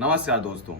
नमस्कार दोस्तों।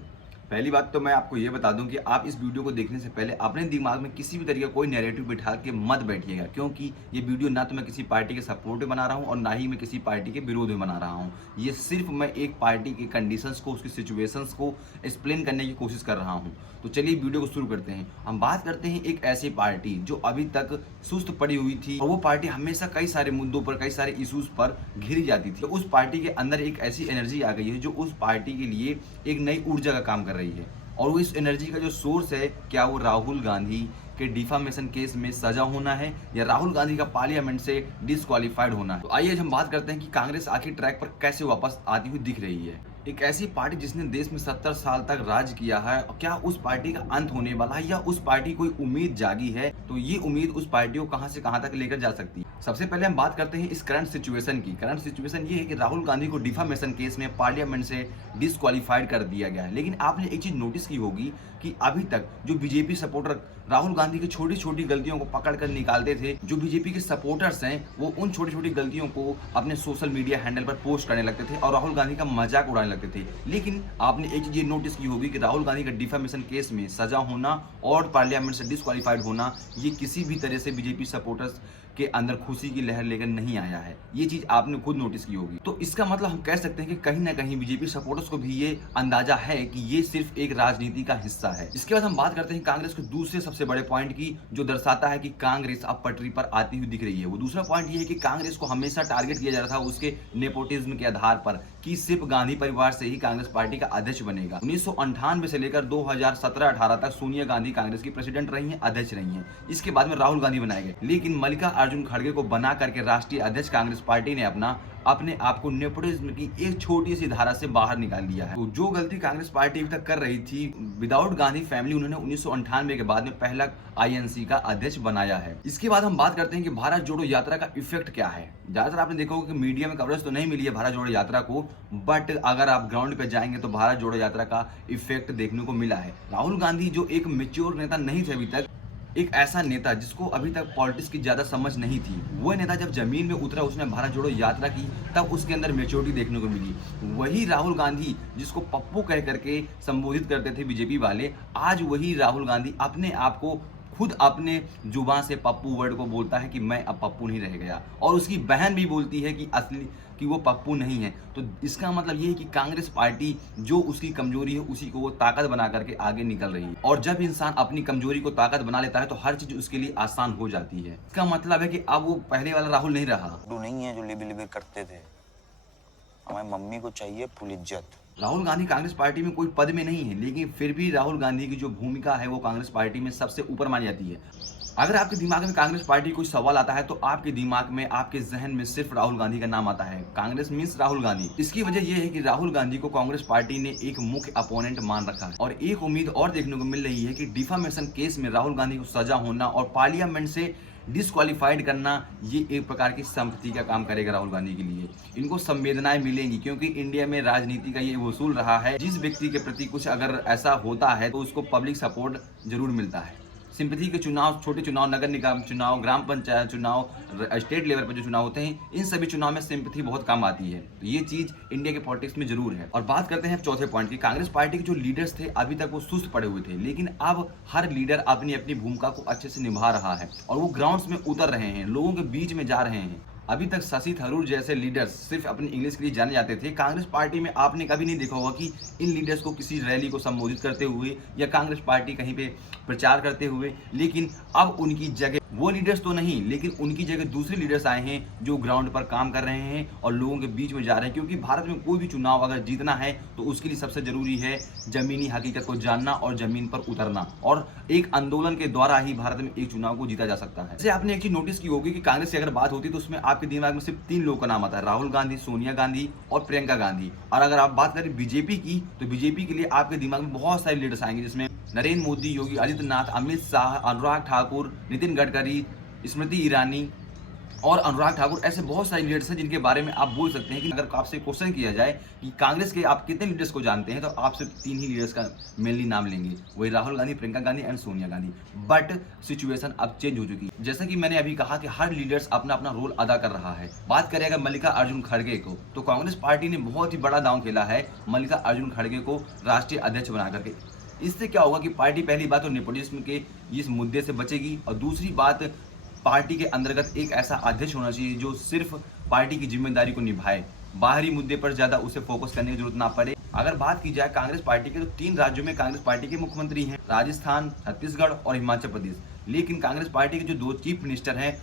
पहली बात तो मैं आपको ये बता दूं कि आप इस वीडियो को देखने से पहले अपने दिमाग में किसी भी तरीके का कोई नैरेटिव बिठा के मत बैठिएगा, क्योंकि ये वीडियो ना तो मैं किसी पार्टी के सपोर्ट में बना रहा हूँ और ना ही मैं किसी पार्टी के विरोध में बना रहा हूँ। ये सिर्फ मैं एक पार्टी के कंडीशंस को, उसकी सिचुएशंस को एक्सप्लेन करने की कोशिश कर रहा हूँ। तो चलिए वीडियो को शुरू करते हैं। हम बात करते हैं एक ऐसी पार्टी जो अभी तक सुस्त पड़ी हुई थी और वो पार्टी हमेशा कई सारे मुद्दों पर, कई सारे इश्यूज पर घिरी जाती थी। तो उस पार्टी के अंदर एक ऐसी एनर्जी आ गई है जो उस पार्टी के लिए एक नई ऊर्जा का काम कर रही है। और वो इस एनर्जी का जो सोर्स है, क्या वो राहुल गांधी के डिफामेशन केस में सजा होना है या राहुल गांधी का पार्लियामेंट से डिसक्वालीफाइड होना है। तो आइए आज हम बात करते हैं कि कांग्रेस आखिर ट्रैक पर कैसे वापस आती हुई दिख रही है। एक ऐसी पार्टी जिसने देश में 70 साल तक राज किया है, क्या उस पार्टी का अंत होने वाला है या उस पार्टी कोई उम्मीद जागी है? तो ये उम्मीद उस पार्टी को कहां से कहां तक लेकर जा सकती है। सबसे पहले हम बात करते हैं इस करंट सिचुएशन की। करंट सिचुएशन ये है कि राहुल गांधी को डिफामेशन केस में पार्लियामेंट से डिसक्वालीफाइड कर दिया गया है। लेकिन आपने एक चीज नोटिस की होगी कि अभी तक जो बीजेपी सपोर्टर राहुल गांधी की छोटी छोटी गलतियों को पकड़ कर निकालते थे, जो बीजेपी के सपोर्टर्स हैं वो उन छोटी छोटी गलतियों को अपने सोशल मीडिया हैंडल पर पोस्ट करने लगते थे और राहुल गांधी का मजाक उड़ाने लगते थे। लेकिन आपने एक चीज ये नोटिस की होगी कि राहुल गांधी का डिफामेशन केस में सजा होना और पार्लियामेंट से डिसक्वालीफाइड होना, ये किसी भी तरह से बीजेपी सपोर्टर्स के अंदर खुशी की लहर लेकर नहीं आया है। ये चीज आपने खुद नोटिस की होगी। तो इसका मतलब हम कह सकते हैं कि कहीं ना कहीं बीजेपी सपोर्टर्स को भी ये अंदाजा है कि ये सिर्फ एक राजनीति का हिस्सा है। इसके बाद हम बात करते हैं कांग्रेस के दूसरे सबसे बड़े पॉइंट की, जो दर्शाता है कि कांग्रेस अब पटरी पर आती हुई दिख रही है। वो दूसरा पॉइंट ये है कि कांग्रेस को हमेशा टारगेट किया जा रहा था उसके नेपोटिज्म के आधार पर कि सिर्फ गांधी परिवार से ही कांग्रेस पार्टी का अध्यक्ष बनेगा। 1998 से लेकर 2017-18 तक सोनिया गांधी कांग्रेस की प्रेसिडेंट रही हैं, अध्यक्ष रही हैं। इसके बाद में राहुल गांधी बनाए गए, लेकिन मल्लिकार्जुन खड़गे को बना करके राष्ट्रीय अध्यक्ष कांग्रेस पार्टी ने अपने आप को नेपोटिज्म की एक छोटी सी धारा से बाहर निकाल लिया है। तो जो गलती कांग्रेस पार्टी अभी तक कर रही थी विदाउट गांधी फैमिली, उन्होंने 1998 के बाद में पहला आईएनसी का अध्यक्ष बनाया है। इसके बाद हम बात करते हैं कि भारत जोड़ो यात्रा का इफेक्ट क्या है। ज्यादातर आपने देखा होगा कि मीडिया में कवरेज तो नहीं मिली है भारत जोड़ो यात्रा को, बट अगर आप ग्राउंड पे जाएंगे तो भारत जोड़ो यात्रा का इफेक्ट देखने को मिला है। राहुल गांधी जो एक मेच्योर नेता नहीं थे अभी तक, एक ऐसा नेता जिसको अभी तक पॉलिटिक्स की ज्यादा समझ नहीं थी, वो नेता जब जमीन में उतरा, उसने भारत जोड़ो यात्रा की, तब उसके अंदर मेच्योरिटी देखने को मिली। वही राहुल गांधी जिसको पप्पू कह करके संबोधित करते थे बीजेपी वाले, आज वही राहुल गांधी अपने आप को खुद अपने जुबान से पप्पू वर्ड को बोलता है कि मैं अब पप्पू नहीं रह गया, और उसकी बहन भी बोलती है कि वो पप्पू नहीं है। तो इसका मतलब ये है कि कांग्रेस पार्टी जो उसकी कमजोरी है उसी को वो ताकत बना करके आगे निकल रही है। और जब इंसान अपनी कमजोरी को ताकत बना लेता है तो हर चीज उसके लिए आसान हो जाती है। इसका मतलब है कि अब वो पहले वाला राहुल नहीं रहा। नहीं है जो लिबे लिबे करते थे। हमारी मम्मी को चाहिए फुल इज्जत। राहुल गांधी कांग्रेस पार्टी में कोई पद में नहीं है, लेकिन फिर भी राहुल गांधी की जो भूमिका है वो कांग्रेस पार्टी में सबसे ऊपर मानी जाती है। अगर आपके दिमाग में कांग्रेस पार्टी कोई सवाल आता है तो आपके दिमाग में, आपके जहन में सिर्फ राहुल गांधी का नाम आता है। कांग्रेस मींस राहुल गांधी। इसकी वजह यह है कि राहुल गांधी को कांग्रेस पार्टी ने एक मुख्य अपोनेंट मान रखा है। और एक उम्मीद और देखने को मिल रही है कि डिफामेशन केस में राहुल गांधी को सजा होना और पार्लियामेंट से डिसक्वालीफाइड करना, ये एक प्रकार की संपत्ति का काम करेगा राहुल गांधी के लिए। इनको संवेदनाएं मिलेंगी, क्योंकि इंडिया में राजनीति का ये वसूल रहा है, जिस व्यक्ति के प्रति कुछ अगर ऐसा होता है तो उसको पब्लिक सपोर्ट जरूर मिलता है। सिंपैथी के चुनाव, छोटे चुनाव, नगर निगम चुनाव, ग्राम पंचायत चुनाव, स्टेट लेवल पर जो चुनाव होते हैं, इन सभी चुनाव में सिंपैथी बहुत काम आती है। तो ये चीज इंडिया के पॉलिटिक्स में जरूर है। और बात करते हैं चौथे पॉइंट की। कांग्रेस पार्टी के जो लीडर्स थे अभी तक वो सुस्त पड़े हुए थे, लेकिन अब हर लीडर अपनी अपनी भूमिका को अच्छे से निभा रहा है और वो ग्राउंड्स में उतर रहे हैं, लोगों के बीच में जा रहे हैं। अभी तक शशि थरूर जैसे लीडर्स सिर्फ अपनी इंग्लिश के लिए जाने जाते थे। कांग्रेस पार्टी में आपने कभी नहीं देखा होगा कि इन लीडर्स को किसी रैली को संबोधित करते हुए या कांग्रेस पार्टी कहीं पे प्रचार करते हुए। लेकिन अब उनकी जगह वो लीडर्स तो नहीं, लेकिन उनकी जगह दूसरे लीडर्स आए हैं जो ग्राउंड पर काम कर रहे हैं और लोगों के बीच में जा रहे हैं। क्योंकि भारत में कोई भी चुनाव अगर जीतना है तो उसके लिए सबसे जरूरी है जमीनी हकीकत को जानना और जमीन पर उतरना, और एक आंदोलन के द्वारा ही भारत में एक चुनाव को जीता जा सकता है। जैसे आपने एक चीज नोटिस की होगी कि कांग्रेस की अगर बात होती तो उसमें आपके दिमाग में सिर्फ 3 लोगों का नाम आता है, राहुल गांधी, सोनिया गांधी और प्रियंका गांधी। और अगर आप बात करें बीजेपी की तो बीजेपी के लिए आपके दिमाग में बहुत सारे लीडर्स आएंगे, जिसमें नरेंद्र मोदी, योगी आदित्यनाथ, अमित शाह, अनुराग ठाकुर, नितिन गडकरी, स्मृति ईरानी, और अनुराग ठाकुर, ऐसे बहुत सारे लीडर्स हैं जिनके बारे में आप बोल सकते हैं कि अगर आपसे क्वेश्चन किया जाए कि कांग्रेस के आप कितने लीडर्स को जानते हैं, तो आप सिर्फ 3 ही लीडर्स का मेनली नाम लेंगे, वही Rahul Gandhi, Priyanka Gandhi and Sonia Gandhi. But situation अब चेंज हो चुकी है। जैसा कि मैंने अभी कहा कि हर लीडर्स अपना अपना रोल अदा कर रहा है। बात करें अगर मल्लिकार्जुन खड़गे को, तो कांग्रेस पार्टी ने बहुत ही बड़ा दांव खेला है मल्लिकार्जुन खड़गे को राष्ट्रीय अध्यक्ष बना करके। इससे क्या होगा कि पार्टी पहली बात तो नेपोटिज्म के इस मुद्दे से बचेगी, और दूसरी बात पार्टी के अंतर्गत एक ऐसा अध्यक्ष होना चाहिए जो सिर्फ पार्टी की जिम्मेदारी को निभाए, बाहरी मुद्दे पर ज्यादा उसे फोकस करने की जरूरत ना पड़े। अगर बात की जाए कांग्रेस पार्टी के, तो 3 राज्यों में कांग्रेस पार्टी के मुख्यमंत्री हैं, राजस्थान, छत्तीसगढ़ और हिमाचल प्रदेश। लेकिन कांग्रेस पार्टी के जो 2 चीफ मिनिस्टर हैं,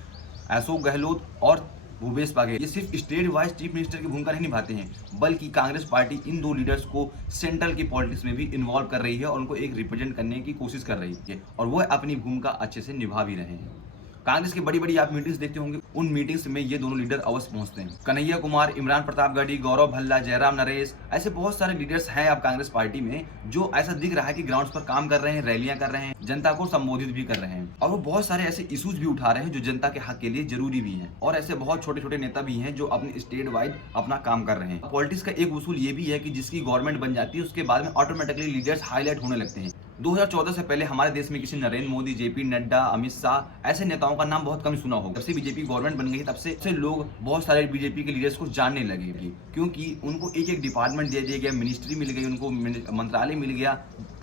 अशोक गहलोत और भूपेश बघेल, ये सिर्फ स्टेट वाइज चीफ मिनिस्टर की भूमिका नहीं निभाते हैं, बल्कि कांग्रेस पार्टी इन 2 लीडर्स को सेंट्रल की पॉलिटिक्स में भी इन्वॉल्व कर रही है और उनको एक रिप्रेजेंट करने की कोशिश कर रही है, और वह अपनी भूमिका अच्छे से निभा भी रहे हैं। कांग्रेस की बड़ी बड़ी आप मीटिंग्स देखते होंगे, उन मीटिंग्स में ये दोनों लीडर अवश्य पहुंचते हैं। कन्हैया कुमार, इमरान प्रतापगढ़ी, गौरव भल्ला, जयराम नरेश, ऐसे बहुत सारे लीडर्स हैं अब कांग्रेस पार्टी में जो ऐसा दिख रहा है कि ग्राउंड्स पर काम कर रहे हैं, रैलियां कर रहे हैं, जनता को संबोधित भी कर रहे हैं, और वो बहुत सारे ऐसे इश्यूज भी उठा रहे हैं जो जनता के हक के लिए जरूरी भी हैं। और ऐसे बहुत छोटे छोटे नेता भी हैं जो अपने स्टेट वाइड अपना काम कर रहे हैं। पॉलिटिक्स का एक उसूल ये भी है कि जिसकी गवर्नमेंट बन जाती है उसके बाद में ऑटोमेटिकली लीडर्स हाईलाइट होने लगते हैं। 2014 से पहले हमारे देश में किसी नरेंद्र मोदी, जेपी नड्डा, अमित शाह ऐसे नेताओं का नाम बहुत कम सुना होगा। जब से बीजेपी गवर्नमेंट बन गई तब से लोग बहुत सारे बीजेपी के लीडर्स को जानने लगे, क्योंकि उनको एक एक डिपार्टमेंट दे दिया गया, मिनिस्ट्री मिल गई, उनको मंत्रालय मिल गया,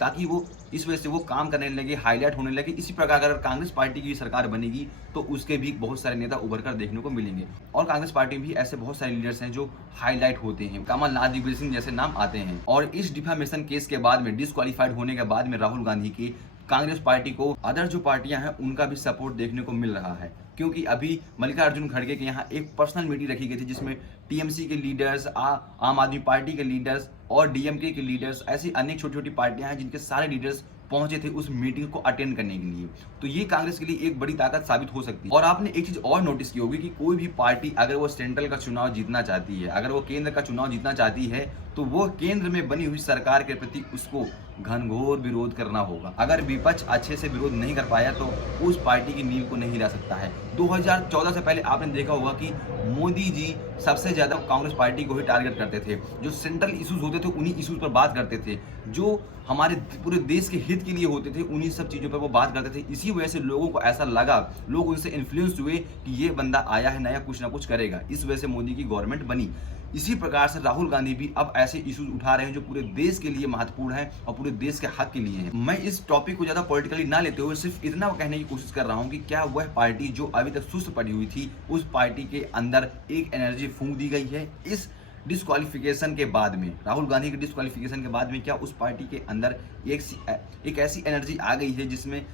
ताकि वो इस वजह से वो काम करने लगे, हाईलाइट होने लगे। इसी प्रकार अगर कांग्रेस पार्टी की सरकार बनेगी तो उसके भी बहुत सारे नेता उभर कर देखने को मिलेंगे, और कांग्रेस पार्टी में भी ऐसे बहुत सारे लीडर्स हैं जो हाईलाइट होते हैं। कमलनाथ, दिग्विजय सिंह जैसे नाम आते हैं। और इस डिफेमेशन केस के बाद में, डिस्क्वालीफाइड होने के बाद में राहुल गांधी की कांग्रेस पार्टी को अदर जो पार्टियां हैं उनका भी सपोर्ट देखने को मिल रहा है, क्योंकि अभी मल्लिकार्जुन खड़गे के यहाँ एक पर्सनल मीटिंग रखी गई थी जिसमें टीएमसी के लीडर्स, आम आदमी पार्टी के लीडर्स और डीएमके के लीडर्स, ऐसी अनेक छोटी छोटी पार्टियां हैं जिनके सारे लीडर्स पहुंचे थे उस मीटिंग को अटेंड करने के लिए। तो ये कांग्रेस के लिए एक बड़ी ताकत साबित हो सकती है। और आपने एक चीज और नोटिस की होगी कि कोई भी पार्टी अगर वो सेंट्रल का चुनाव जीतना चाहती है, अगर वो केंद्र का चुनाव जीतना चाहती है, तो वो केंद्र में बनी हुई सरकार के प्रति उसको घनघोर विरोध करना होगा। अगर विपक्ष अच्छे से विरोध नहीं कर पाया तो उस पार्टी की नींव को नहीं ला सकता है। 2014 से पहले आपने देखा होगा कि मोदी जी सबसे ज्यादा कांग्रेस पार्टी को ही टारगेट करते थे। जो सेंट्रल इश्यूज होते थे उन्हीं इश्यूज पर बात करते थे, जो हमारे पूरे देश के हित के लिए होते थे उन्हीं सब चीजों पर वो बात करते थे। इसी वजह से लोगों को ऐसा लगा, लोग उनसे इन्फ्लुएंस हुए कि ये बंदा आया है नया, कुछ ना कुछ करेगा। इस वजह से मोदी की गवर्नमेंट बनी। इसी प्रकार से राहुल गांधी भी अब ऐसे इश्यूज उठा रहे हैं जो पूरे देश के लिए महत्वपूर्ण है और पूरे देश के हक के लिए है। मैं इस टॉपिक को ज्यादा पॉलिटिकली ना लेते हुए सिर्फ इतना कहने की कोशिश कर रहा हूं कि क्या वह पार्टी जो अभी तक सुस्त पड़ी हुई थी, उस पार्टी के अंदर एक एनर्जी फूंक दी गई है इस डिस्क्वालिफिकेशन के बाद में। राहुल गांधी के डिस्क्वालिफिकेशन के बाद में क्या उस पार्टी के अंदर एक ऐसी एनर्जी आ गई है जिसमें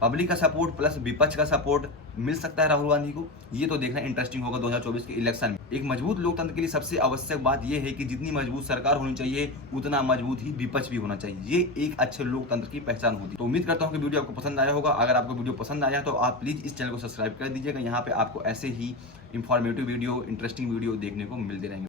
पब्लिक का सपोर्ट प्लस विपक्ष का सपोर्ट मिल सकता है राहुल गांधी को? ये तो देखना इंटरेस्टिंग होगा 2024 के इलेक्शन में। एक मजबूत लोकतंत्र के लिए सबसे आवश्यक बात यह है कि जितनी मजबूत सरकार होनी चाहिए उतना मजबूत ही विपक्ष भी होना चाहिए। ये एक अच्छे लोकतंत्र की पहचान होती है। तो उम्मीद करता हूँ कि वीडियो आपको पसंद आया होगा। अगर आपको वीडियो पसंद आया तो आप प्लीज इस चैनल को सब्सक्राइब कर दीजिएगा। यहाँ पे आपको ऐसे ही इंफॉर्मेटिव वीडियो, इंटरेस्टिंग वीडियो देखने को मिलते रहेंगे।